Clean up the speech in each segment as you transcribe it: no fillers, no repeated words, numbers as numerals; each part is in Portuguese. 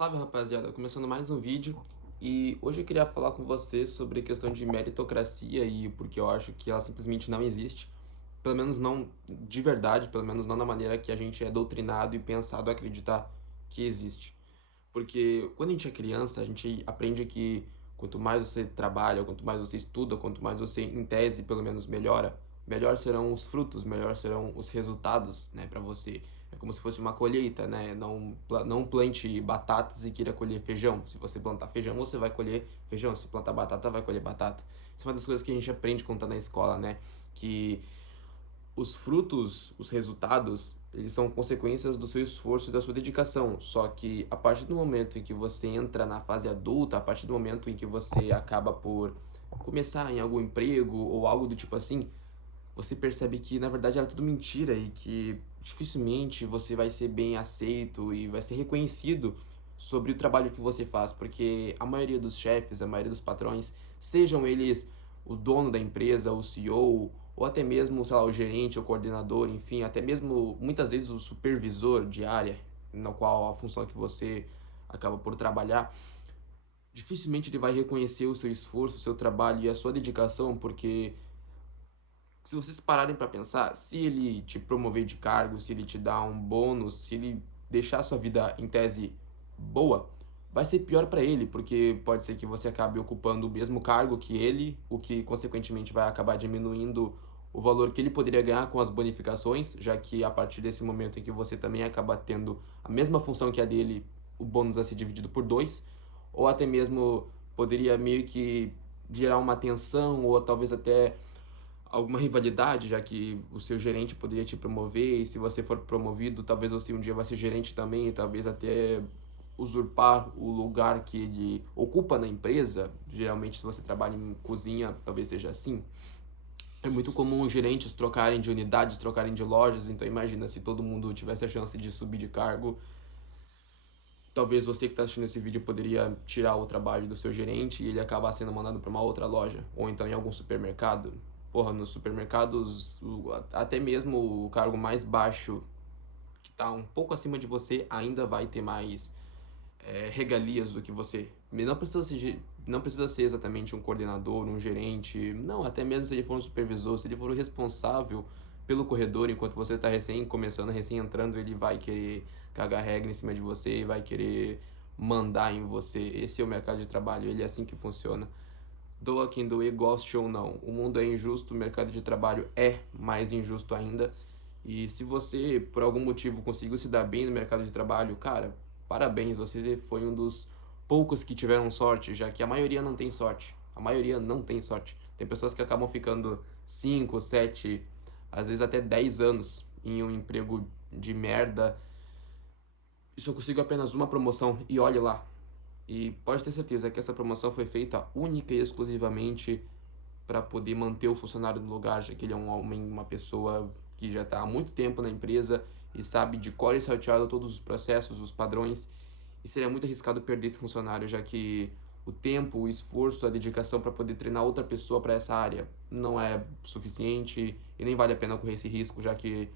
Salve rapaziada, começando mais um vídeo e hoje eu queria falar com você sobre questão de meritocracia e porque eu acho que ela simplesmente não existe, pelo menos não de verdade, pelo menos não da maneira que a gente é doutrinado e pensado a acreditar que existe. Porque quando a gente é criança, a gente aprende que quanto mais você trabalha, quanto mais você estuda, quanto mais você, em tese, pelo menos melhora, melhor serão os frutos, melhor serão os resultados, né, para você. É como se fosse uma colheita, né? Não plante batatas e queira colher feijão. Se você plantar feijão, você vai colher feijão. Se plantar batata, vai colher batata. Isso é uma das coisas que a gente aprende quando tá na escola, né? Que os frutos, os resultados, eles são consequências do seu esforço e da sua dedicação. Só que a partir do momento em que você entra na fase adulta, a partir do momento em que você acaba por começar em algum emprego ou algo do tipo assim, você percebe que na verdade era tudo mentira e que dificilmente você vai ser bem aceito e vai ser reconhecido sobre o trabalho que você faz, porque a maioria dos chefes, a maioria dos patrões, sejam eles o dono da empresa, o CEO, ou até mesmo, sei lá, o gerente, o coordenador, enfim, até mesmo muitas vezes o supervisor de área, na qual a função que você acaba por trabalhar, dificilmente ele vai reconhecer o seu esforço, o seu trabalho e a sua dedicação, porque se vocês pararem para pensar, se ele te promover de cargo, se ele te dar um bônus, se ele deixar a sua vida em tese boa, vai ser pior para ele, porque pode ser que você acabe ocupando o mesmo cargo que ele, o que consequentemente vai acabar diminuindo o valor que ele poderia ganhar com as bonificações, já que a partir desse momento em que você também acaba tendo a mesma função que a dele, o bônus vai ser dividido por dois, ou até mesmo poderia meio que gerar uma tensão, ou talvez até alguma rivalidade, já que o seu gerente poderia te promover, e se você for promovido, talvez você um dia vá ser gerente também, e talvez até usurpar o lugar que ele ocupa na empresa. Geralmente, se você trabalha em cozinha, talvez seja assim. É muito comum os gerentes trocarem de unidades, trocarem de lojas, então imagina se todo mundo tivesse a chance de subir de cargo. Talvez você que está assistindo esse vídeo poderia tirar o trabalho do seu gerente e ele acabar sendo mandado para uma outra loja, ou então em algum supermercado. Porra, nos supermercados, até mesmo o cargo mais baixo, que está um pouco acima de você, ainda vai ter mais regalias do que você. Não precisa ser exatamente um coordenador, um gerente, não, até mesmo se ele for um supervisor, se ele for o responsável pelo corredor enquanto você está recém começando, recém entrando, ele vai querer cagar regra em cima de você e vai querer mandar em você. Esse é o mercado de trabalho, ele é assim que funciona. Doa quem doer, goste ou não. O mundo é injusto, o mercado de trabalho é mais injusto ainda. E se você, por algum motivo, conseguiu se dar bem no mercado de trabalho, cara, parabéns, você foi um dos poucos que tiveram sorte, já que a maioria não tem sorte. A maioria não tem sorte. Tem pessoas que acabam ficando 5 7 às vezes até 10 anos em um emprego de merda e só consigo apenas uma promoção e olhe lá. E pode ter certeza que essa promoção foi feita única e exclusivamente para poder manter o funcionário no lugar, já que ele é um homem, uma pessoa que já está há muito tempo na empresa e sabe de cor e salteado todos os processos, os padrões, e seria muito arriscado perder esse funcionário, já que o tempo, o esforço, a dedicação para poder treinar outra pessoa para essa área não é suficiente e nem vale a pena correr esse risco, já que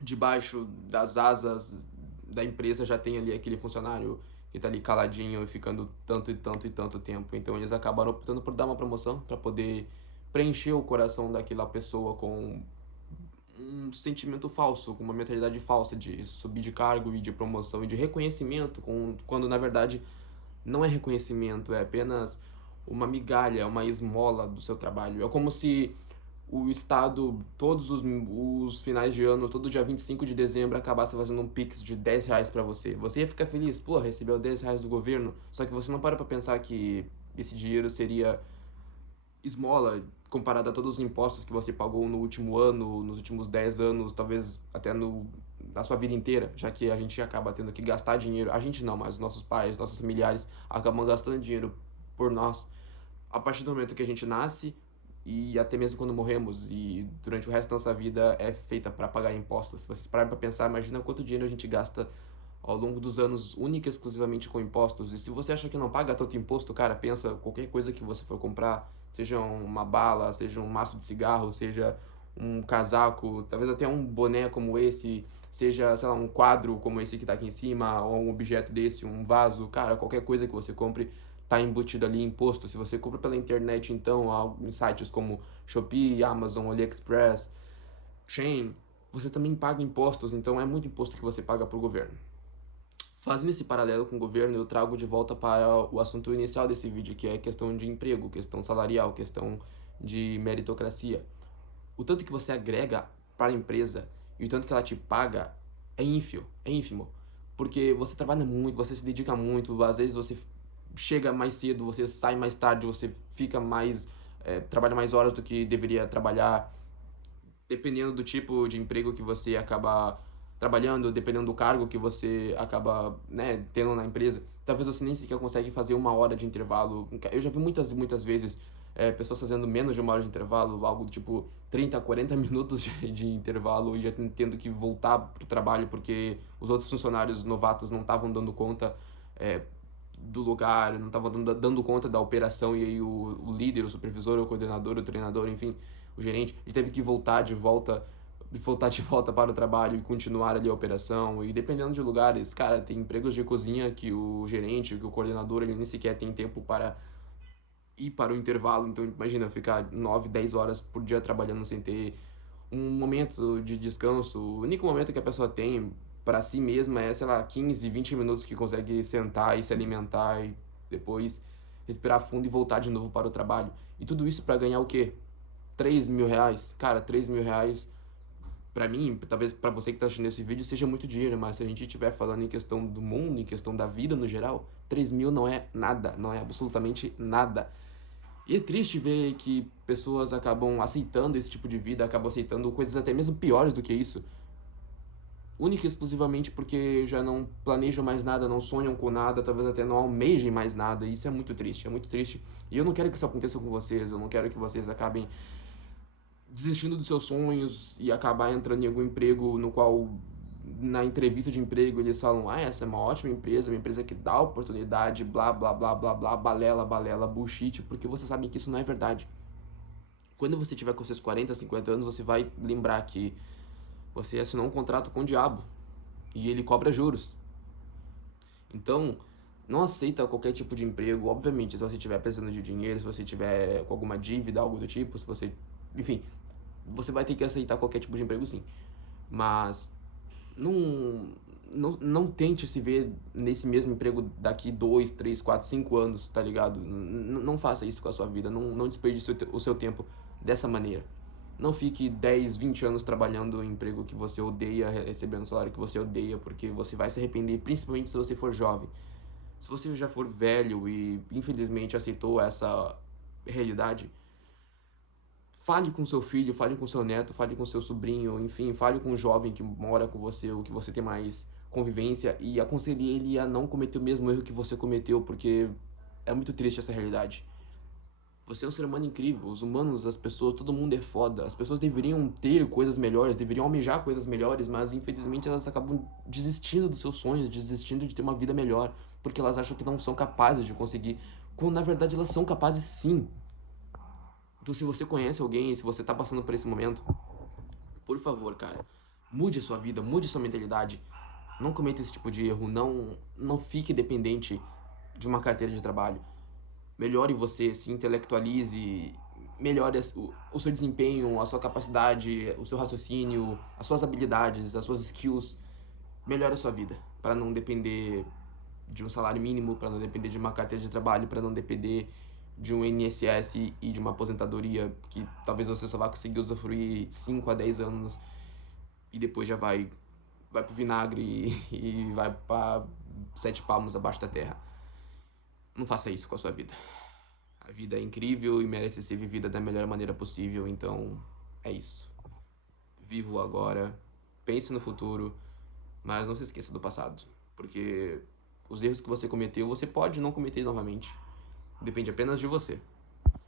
debaixo das asas da empresa já tem ali aquele funcionário que tá ali caladinho e ficando tanto e tanto e tanto tempo. Então eles acabaram optando por dar uma promoção para poder preencher o coração daquela pessoa com um sentimento falso, com uma mentalidade falsa de subir de cargo e de promoção e de reconhecimento, quando na verdade não é reconhecimento, é apenas uma migalha, uma esmola do seu trabalho. É como se o Estado, todos os finais de ano, todo dia 25 de dezembro, acabasse fazendo um Pix de R$ 10 para você. Você ia ficar feliz, pô, recebeu R$ 10 do governo, só que você não para pra pensar que esse dinheiro seria esmola comparado a todos os impostos que você pagou no último ano, nos últimos 10 anos, talvez até na sua vida inteira, já que a gente acaba tendo que gastar dinheiro. A gente não, mas os nossos pais, nossos familiares acabam gastando dinheiro por nós a partir do momento que a gente nasce e até mesmo quando morremos e durante o resto da nossa vida é feita para pagar impostos. Se vocês pararem para pensar, imagina quanto dinheiro a gente gasta ao longo dos anos única e exclusivamente com impostos. E se você acha que não paga tanto imposto, cara, pensa qualquer coisa que você for comprar, seja uma bala, seja um maço de cigarro, seja um casaco, talvez até um boné como esse, seja, sei lá, um quadro como esse que tá aqui em cima, ou um objeto desse, um vaso, cara, qualquer coisa que você compre tá embutido ali imposto. Se você compra pela internet, então, em sites como Shopee, Amazon, AliExpress, Shein, você também paga impostos, então é muito imposto que você paga pro governo. Fazendo esse paralelo com o governo, eu trago de volta para o assunto inicial desse vídeo, que é questão de emprego, questão salarial, questão de meritocracia. O tanto que você agrega para a empresa e o tanto que ela te paga é ínfimo. Porque você trabalha muito, você se dedica muito, às vezes você chega mais cedo, você sai mais tarde, você fica mais, trabalha mais horas do que deveria trabalhar, dependendo do tipo de emprego que você acaba trabalhando, dependendo do cargo que você acaba, né, tendo na empresa, talvez você nem sequer consegue fazer uma hora de intervalo. Eu já vi muitas vezes pessoas fazendo menos de uma hora de intervalo, algo do tipo 30, 40 minutos de intervalo e já tendo que voltar pro trabalho porque os outros funcionários novatos não estavam dando conta é, do lugar, não estavam dando conta da operação e aí o líder, o supervisor, o coordenador, o treinador, enfim, o gerente, ele teve que voltar de volta para o trabalho e continuar ali a operação. E dependendo de lugares, cara, tem empregos de cozinha que o gerente, que o coordenador, ele nem sequer tem tempo para ir para o intervalo. Então, imagina ficar 9, 10 horas por dia trabalhando sem ter um momento de descanso. O único momento que a pessoa tem para si mesma é, sei lá, 15, 20 minutos que consegue sentar e se alimentar e depois respirar fundo e voltar de novo para o trabalho. E tudo isso para ganhar o quê? R$ 3.000? Cara, R$ 3.000 pra mim, talvez pra você que tá assistindo esse vídeo seja muito dinheiro, mas se a gente estiver falando em questão do mundo, em questão da vida no geral, 3.000 não é nada, não é absolutamente nada. E é triste ver que pessoas acabam aceitando esse tipo de vida, acabam aceitando coisas até mesmo piores do que isso, única e exclusivamente porque já não planejam mais nada, não sonham com nada, talvez até não almejem mais nada. E isso é muito triste, é muito triste. E eu não quero que isso aconteça com vocês, eu não quero que vocês acabem desistindo dos seus sonhos e acabar entrando em algum emprego no qual na entrevista de emprego eles falam, ah, essa é uma empresa que dá oportunidade, blá, blá, blá, blá, blá, balela, balela, bullshit, porque você sabe que isso não é verdade. Quando você tiver com seus 40, 50 anos, você vai lembrar que você assinou um contrato com o diabo e ele cobra juros. Então, não aceita qualquer tipo de emprego, obviamente, se você estiver precisando de dinheiro, se você estiver com alguma dívida, algo do tipo, se você, enfim, você vai ter que aceitar qualquer tipo de emprego sim. Mas não, não tente se ver nesse mesmo emprego daqui 2, 3, 4, 5 anos, tá ligado? Não faça isso com a sua vida, não desperdice o seu tempo dessa maneira. Não fique 10, 20 anos trabalhando em um emprego que você odeia, recebendo um salário que você odeia, porque você vai se arrepender, principalmente se você for jovem. Se você já for velho e infelizmente aceitou essa realidade, fale com seu filho, fale com seu neto, fale com seu sobrinho, enfim, fale com um jovem que mora com você ou que você tem mais convivência e aconselhe ele a não cometer o mesmo erro que você cometeu, porque é muito triste essa realidade. Você é um ser humano incrível, os humanos, as pessoas, todo mundo é foda. As pessoas deveriam ter coisas melhores, deveriam almejar coisas melhores, mas infelizmente elas acabam desistindo dos seus sonhos, desistindo de ter uma vida melhor, porque elas acham que não são capazes de conseguir, quando na verdade elas são capazes sim. Então, se você conhece alguém, se você tá passando por esse momento, por favor, cara, mude sua vida, mude sua mentalidade. Não cometa esse tipo de erro, não fique dependente de uma carteira de trabalho. Melhore você, se intelectualize, melhore o seu desempenho, a sua capacidade, o seu raciocínio, as suas habilidades, as suas skills. Melhore a sua vida, para não depender de um salário mínimo, para não depender de uma carteira de trabalho, para não depender de um INSS e de uma aposentadoria que talvez você só vá conseguir usufruir 5 a 10 anos e depois já vai pro vinagre e vai para 7 palmos abaixo da terra. Não faça isso com a sua vida. A vida é incrível e merece ser vivida da melhor maneira possível, então é isso. Viva o agora, pense no futuro, mas não se esqueça do passado, porque os erros que você cometeu, você pode não cometer novamente. Depende apenas de você.